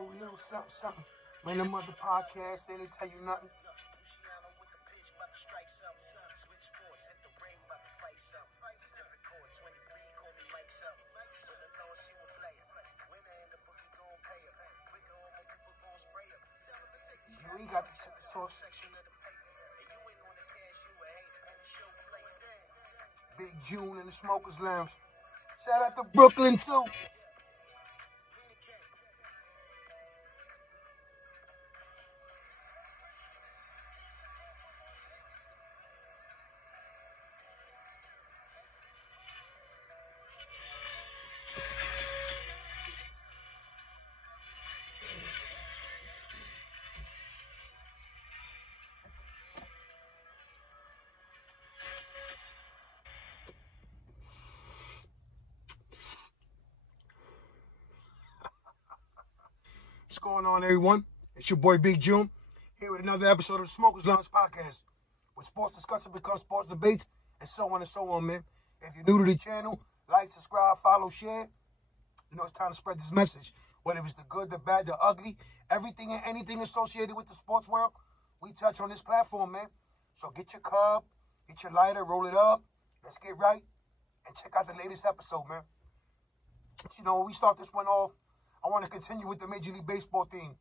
Oh, little something. Man, them other podcasts, they didn't tell you nothing. You ain't got the talk. Big June in the Smokers Lounge. Shout out to Brooklyn, too. What's going on, everyone? It's your boy Big June, here with another episode of the Smokers Lounge podcast, where sports discussion becomes sports debates, and so on, man. If you're new to the channel, like, subscribe, follow, share. You know, it's time to spread this message. Whether it's the good, the bad, the ugly, everything and anything associated with the sports world, we touch on this platform, man. So get your cup, get your lighter, roll it up, let's get right, and check out the latest episode, man. You know, when we start this one off, I want to continue with the Major League Baseball theme.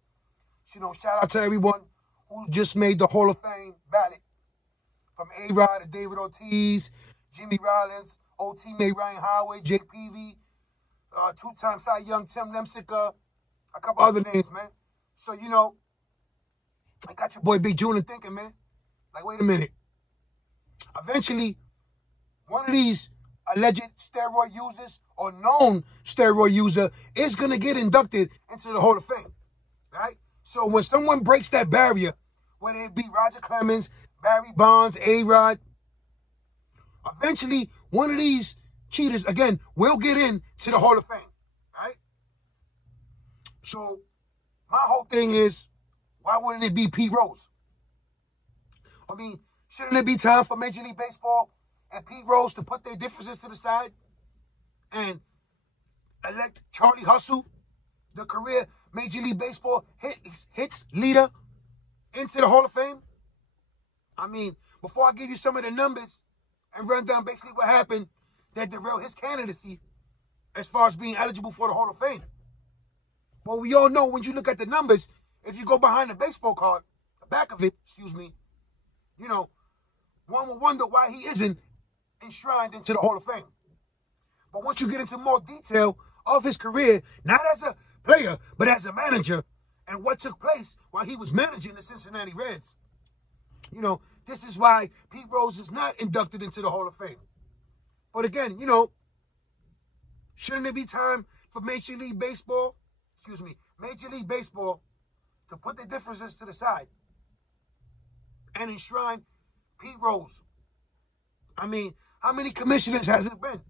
You know, shout out to everyone who just made the Hall of Fame ballot. From A-Rod to David Ortiz, Jimmy Rollins, old teammate Ryan Howard, Jake Peavy, two-time Cy Young Tim Lemsica, a couple other names, man. So, you know, I got your boy Big June thinking, man. Like, wait a minute. Eventually, one of these alleged steroid users or known steroid user is going to get inducted into the Hall of Fame, right? So when someone breaks that barrier, whether it be Roger Clemens, Barry Bonds, A-Rod, eventually one of these cheaters, again, will get into the Hall of Fame, right? So my whole thing is, why wouldn't it be Pete Rose? I mean, shouldn't it be time for Major League Baseball and Pete Rose to put their differences to the side and elect Charlie Hustle, the career Major League Baseball hits leader, into the Hall of Fame? I mean, before I give you some of the numbers and run down basically what happened that derailed his candidacy as far as being eligible for the Hall of Fame. Well, we all know when you look at the numbers, if you go behind the baseball card, the back of it, you know, one will wonder why he isn't enshrined into the Hall of Fame. But once you get into more detail of his career, not as a player, but as a manager, and what took place while he was managing the Cincinnati Reds, you know, this is why Pete Rose is not inducted into the Hall of Fame. But again, you know, shouldn't it be time for Major League Baseball to put the differences to the side and enshrine Pete Rose? I mean, how many commissioners has it been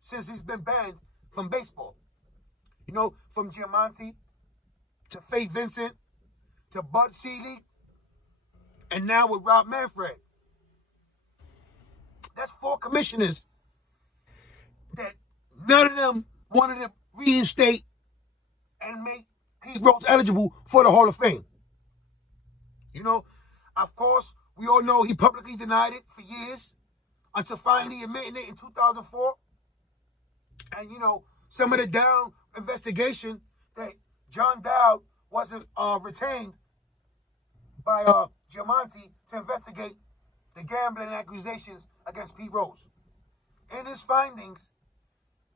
since he's been banned from baseball? You know, from Giamatti to Faye Vincent to Bud Selig, and now with Rob Manfred. That's 4 commissioners that none of them wanted to reinstate and make Pete Rose eligible for the Hall of Fame. You know, of course, we all know he publicly denied it for years until finally admitting it in 2004. And, you know, some of the down investigation that John Dowd wasn't retained by Giamatti to investigate the gambling accusations against Pete Rose. In his findings,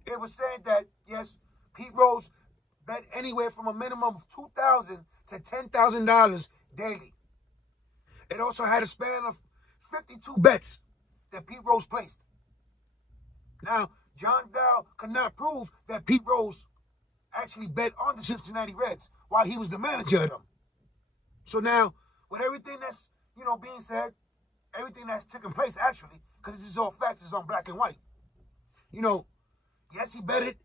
it was said that, yes, Pete Rose bet anywhere from a minimum of $2,000 to $10,000 daily. It also had a span of 52 bets that Pete Rose placed. Now, John Dowd could not prove that Pete Rose actually bet on the Cincinnati Reds while he was the manager of them. So now, with everything that's, you know, being said, everything that's taken place actually, because this is all facts, it's on black and white. You know, yes, he betted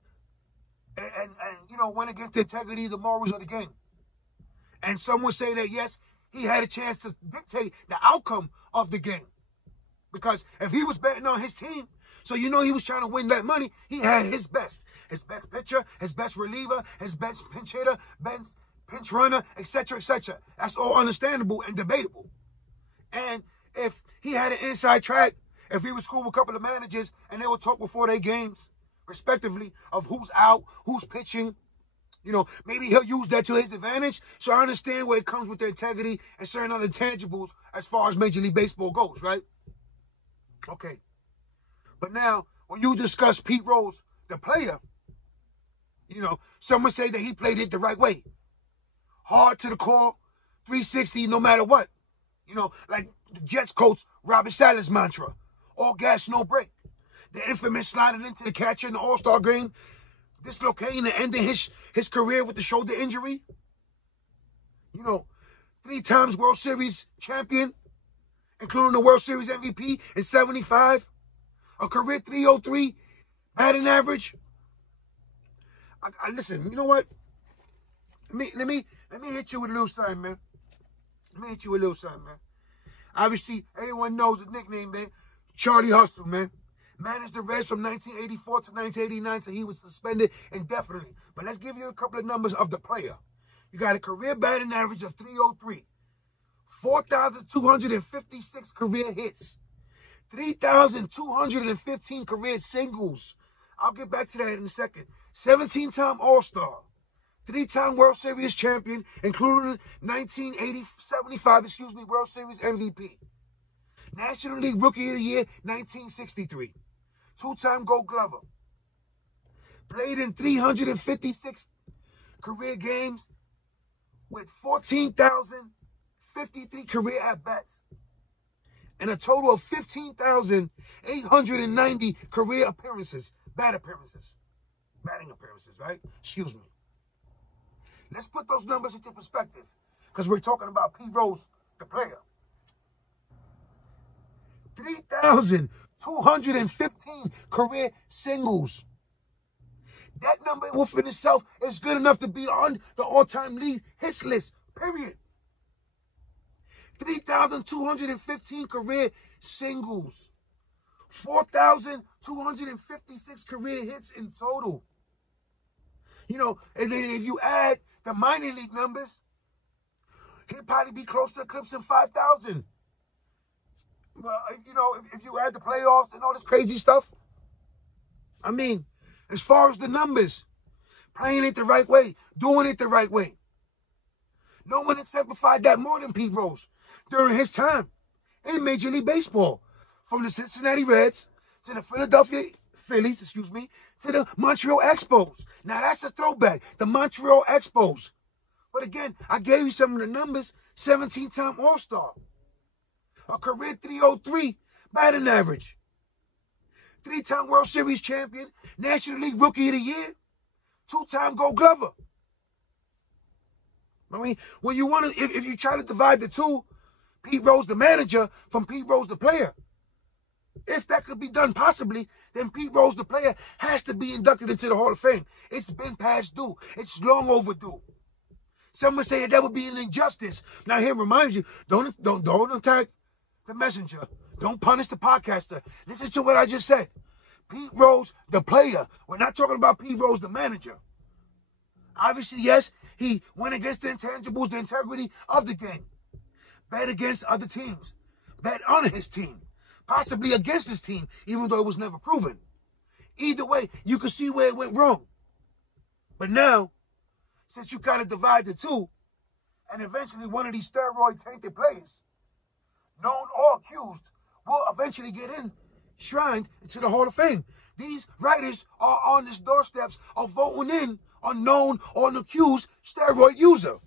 and you know, went against the integrity, the morals of the game. And some would say that, yes, he had a chance to dictate the outcome of the game. Because if he was betting on his team, so you know he was trying to win that money, he had his best pitcher, his best reliever, his best pinch hitter, pinch runner, etc., etc. That's all understandable and debatable. And if he had an inside track, if he was cool with a couple of managers and they would talk before their games, respectively, of who's out, who's pitching, you know, maybe he'll use that to his advantage. So I understand where it comes with the integrity and certain other intangibles as far as Major League Baseball goes, right? Okay. But now, when you discuss Pete Rose, the player, you know, some would say that he played it the right way. Hard to the core, 360 no matter what. You know, like the Jets coach Robert Salas mantra, all gas, no break. The infamous sliding into the catcher in the All-Star game, dislocating and ending his career with the shoulder injury. You know, 3 times World Series champion, including the World Series MVP in 75. A career 303 batting average. I listen, you know what? Let me hit you with a little something, man. Let me hit you with a little something, man. Obviously, everyone knows his nickname, man. Charlie Hustle, man. Managed the Reds from 1984 to 1989 till he was suspended indefinitely. But let's give you a couple of numbers of the player. You got a career batting average of 303. 4,256 career hits. 3,215 career singles. I'll get back to that in a second. 17-time All-Star. 3-time World Series champion, including 1975, World Series MVP. National League Rookie of the Year, 1963. 2-time Gold Glover. Played in 356 career games with 14,053 career at-bats. And a total of 15,890 career appearances, batting appearances, right? Excuse me. Let's put those numbers into perspective, because we're talking about Pete Rose, the player. 3,215 career singles. That number within itself is good enough to be on the all-time league hits list, period. 3,215 career singles. 4,256 career hits in total. You know, and then if you add the minor league numbers, he'd probably be close to eclipsing 5,000. Well, you know, if you add the playoffs and all this crazy stuff. I mean, as far as the numbers, playing it the right way, doing it the right way. No one exemplified that more than Pete Rose during his time in Major League Baseball. From the Cincinnati Reds to the Philadelphia Phillies, to the Montreal Expos. Now that's a throwback, the Montreal Expos. But again, I gave you some of the numbers. 17-time All-Star. A career 303 batting average. 3-time World Series champion, National League Rookie of the Year, 2-time Gold Glover. I mean, when you want to, if you try to divide the two, Pete Rose the manager from Pete Rose the player, if that could be done possibly, then Pete Rose the player has to be inducted into the Hall of Fame. It's been past due. It's long overdue. Some would say that would be an injustice. Now here reminds you, don't attack the messenger. Don't punish the podcaster. Listen to what I just said. Pete Rose the player. We're not talking about Pete Rose the manager. Obviously, yes, he went against the intangibles, the integrity of the game. Bet against other teams. Bet on his team. Possibly against his team, even though it was never proven. Either way, you can see where it went wrong. But now, since you kind of divide the two, and eventually one of these steroid-tainted players, known or accused, will eventually get enshrined into the Hall of Fame. These writers are on this doorsteps of voting in a known or an accused steroid user.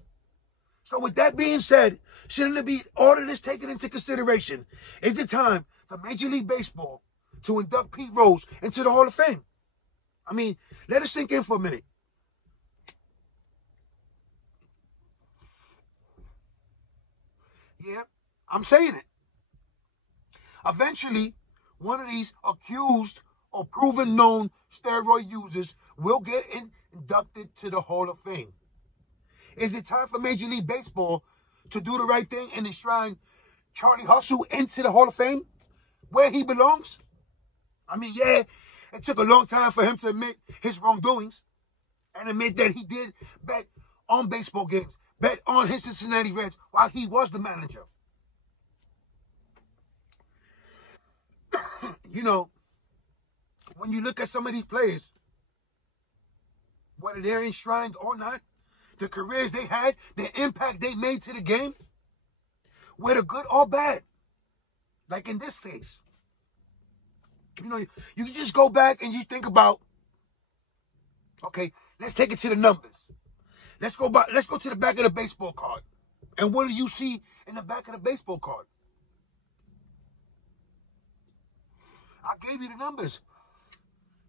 So with that being said, shouldn't it be all of this taken into consideration? Is it time for Major League Baseball to induct Pete Rose into the Hall of Fame? I mean, let it sink in for a minute. Yeah, I'm saying it. Eventually, one of these accused or proven known steroid users will get inducted to the Hall of Fame. Is it time for Major League Baseball to do the right thing and enshrine Charlie Hustle into the Hall of Fame, where he belongs? I mean, yeah, it took a long time for him to admit his wrongdoings and admit that he did bet on baseball games, bet on his Cincinnati Reds while he was the manager. You know, when you look at some of these players, whether they're enshrined or not, the careers they had, the impact they made to the game, whether good or bad, like in this case, you know, you can just go back and you think about, okay, let's take it to the numbers. Let's go to the back of the baseball card. And what do you see in the back of the baseball card? I gave you the numbers.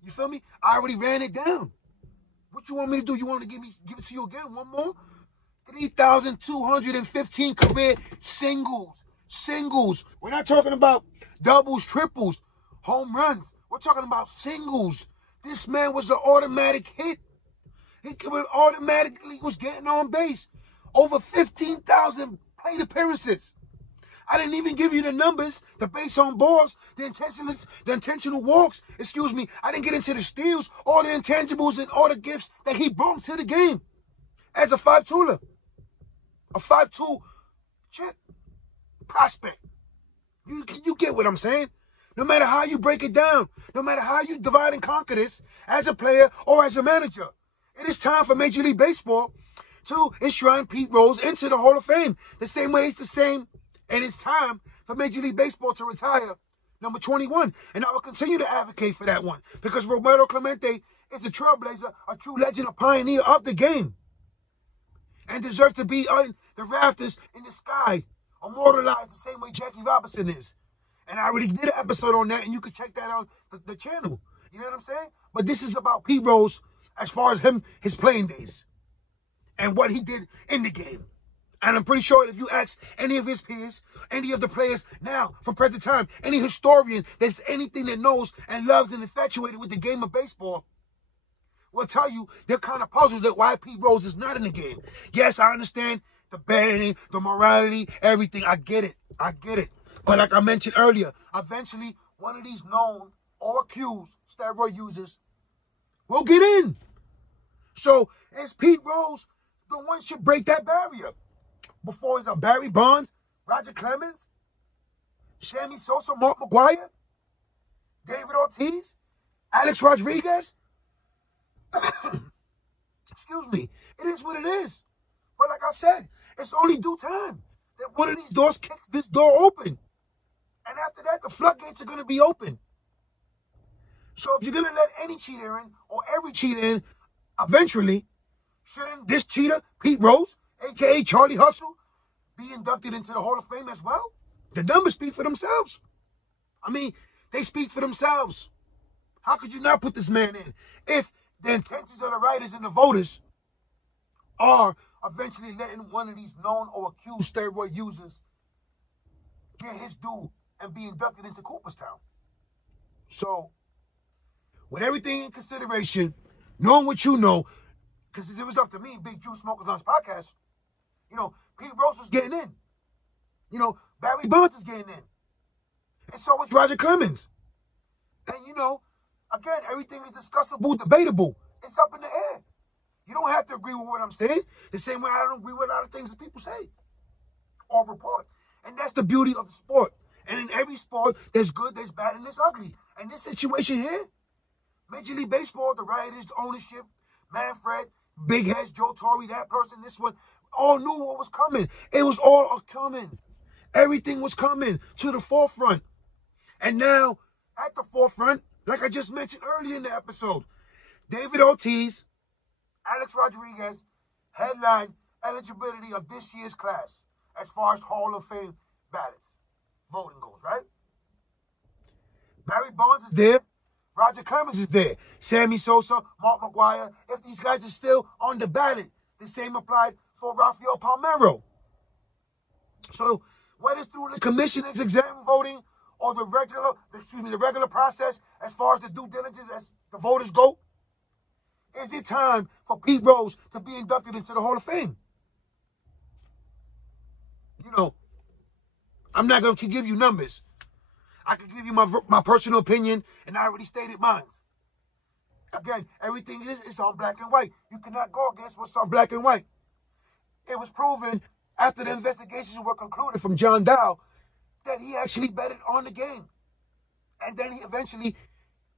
You feel me? I already ran it down. What you want me to do? You want to give it to you again? One more? 3,215 career singles. Singles. We're not talking about doubles, triples, home runs. We're talking about singles. This man was an automatic hit. He automatically was getting on base. Over 15,000 plate appearances. I didn't even give you the numbers, the base on balls, the intentional walks. Excuse me. I didn't get into the steals, all the intangibles, and all the gifts that he brought to the game as a 5-tooler. A 5-tool chip prospect. You get what I'm saying? No matter how you break it down, no matter how you divide and conquer this as a player or as a manager, it is time for Major League Baseball to enshrine Pete Rose into the Hall of Fame. The same way and it's time for Major League Baseball to retire number 21. And I will continue to advocate for that one because Roberto Clemente is a trailblazer, a true legend, a pioneer of the game, and deserves to be on the rafters in the sky, immortalized the same way Jackie Robinson is. And I already did an episode on that, and you can check that out the channel. You know what I'm saying? But this is about Pete Rose as far as his playing days and what he did in the game. And I'm pretty sure if you ask any of his peers, any of the players now, from present time, any historian that's anything that knows and loves and infatuated with the game of baseball, will tell you they're kind of puzzled at why Pete Rose is not in the game. Yes, I understand the betting, the morality, everything. I get it. I get it. But like I mentioned earlier, eventually one of these known or accused steroid users will get in. So is Pete Rose the one should break that barrier? Before it's Barry Bonds, Roger Clemens, Sammy Sosa, Mark McGwire, David Ortiz, Alex Rodriguez. Excuse me. It is what it is. But like I said, it's only due time that one of these doors kicks this door open. And after that, the floodgates are going to be open. So if you're going to let any cheater in or every cheater in, eventually, shouldn't this cheater, Pete Rose, a.k.a. Charlie Hustle, be inducted into the Hall of Fame as well? The numbers speak for themselves. I mean, they speak for themselves. How could you not put this man in if the intentions of the writers and the voters are eventually letting one of these known or accused steroid users get his due and be inducted into Cooperstown? So, with everything in consideration, knowing what you know, because if it was up to me, Big Juice Smokers Lunch Podcast, you know, Pete Rose was getting in. You know, Barry Bonds is getting in. And so was Roger Clemens. And, you know, again, everything is discussable, debatable. It's up in the air. You don't have to agree with what I'm saying. The same way I don't agree with a lot of things that people say or report. And that's the beauty of the sport. And in every sport, there's good, there's bad, and there's ugly. And this situation here, Major League Baseball, the writers, the ownership, Manfred, Big Heads, Joe Torre, that person, this one, all knew what was coming. It was all coming. Everything was coming to the forefront. And now, at the forefront, like I just mentioned earlier in the episode, David Ortiz, Alex Rodriguez, headline eligibility of this year's class as far as Hall of Fame ballots, voting goes, right? Barry Bonds is there. Roger Clemens is there. Sammy Sosa, Mark McGwire. If these guys are still on the ballot, the same applied for Rafael Palmeiro. So whether it's through the commissioner's exam voting or the regular process as far as the due diligence as the voters go, is it time for Pete Rose to be inducted into the Hall of Fame? You know, I'm not going to give you numbers. I can give you my personal opinion, and I already stated mine. Again, everything is on black and white. You cannot go against what's on black and white. it was proven after the investigations were concluded from John Dow that he actually betted on the game. And then he eventually,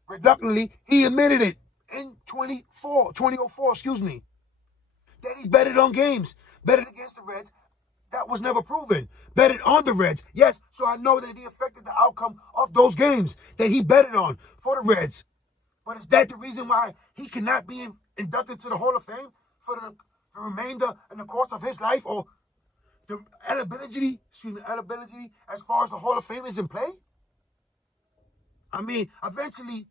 reluctantly, he admitted it in 2004, excuse me, that he betted on games, betted against the Reds. That was never proven. Betted on the Reds. Yes, so I know that he affected the outcome of those games that he betted on for the Reds. But is that the reason why he cannot be inducted to the Hall of Fame for the remainder and the course of his life, or the eligibility as far as the Hall of Fame is in play? I mean, eventually,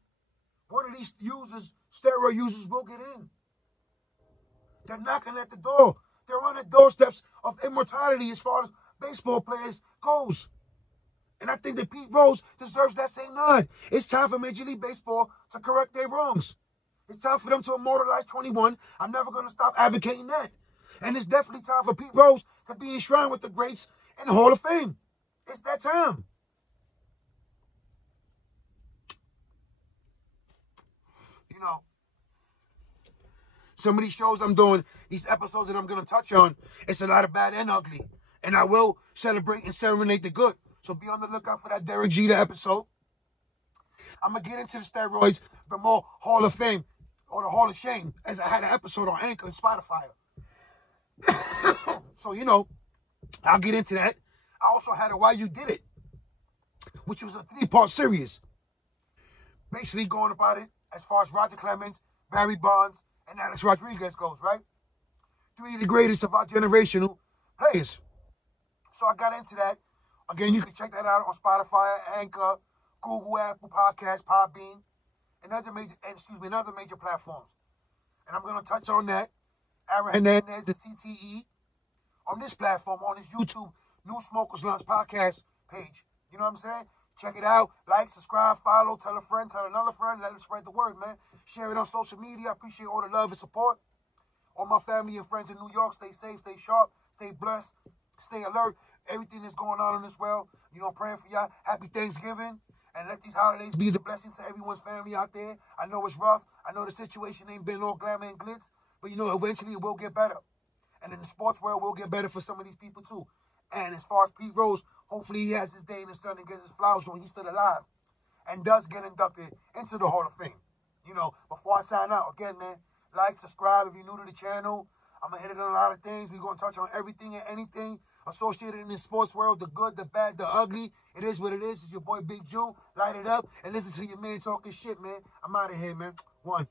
one of these steroid users will get in. They're knocking at the door. They're on the doorsteps of immortality as far as baseball players goes. And I think that Pete Rose deserves that same nod. It's time for Major League Baseball to correct their wrongs. It's time for them to immortalize 21. I'm never going to stop advocating that. And it's definitely time for Pete Rose to be enshrined with the greats in the Hall of Fame. It's that time. You know, some of these shows I'm doing, these episodes that I'm going to touch on, it's a lot of bad and ugly. And I will celebrate and serenade the good. So be on the lookout for that Derek Jeter episode. I'm going to get into the steroids, the more Hall of Fame, or the Hall of Shame, as I had an episode on Anchor and Spotify. So, you know, I'll get into that. I also had a Why You Did It, which was a 3-part series. Basically going about it as far as Roger Clemens, Barry Bonds, and Alex Rodriguez goes, right? 3 of the greatest of our generational players. So I got into that. Again, you can check that out on Spotify, Anchor, Google, Apple Podcasts, Podbean, and other major platforms. And I'm going to touch on that. Aaron Hernandez, the CTE, on this platform, on this YouTube New Smokers Lunch podcast page. You know what I'm saying? Check it out. Like, subscribe, follow, tell a friend, tell another friend. Let it spread the word, man. Share it on social media. I appreciate all the love and support. All my family and friends in New York, stay safe, stay sharp, stay blessed, stay alert. Everything that's going on in this world, you know, I'm praying for y'all. Happy Thanksgiving. And let these holidays be the blessings to everyone's family out there. I know it's rough. I know the situation ain't been all glamour and glitz. But, you know, eventually it will get better. And in the sports world, it will get better for some of these people, too. And as far as Pete Rose, hopefully he has his day in the sun and gets his flowers when he's still alive. And does get inducted into the Hall of Fame. You know, before I sign out, again, man, like, subscribe if you're new to the channel. I'm going to hit it on a lot of things. We're going to touch on everything and anything associated in the sports world, the good, the bad, the ugly. It is what it is. It's your boy Big June. Light it up and listen to your man talking shit, man. I'm out of here, man. 1.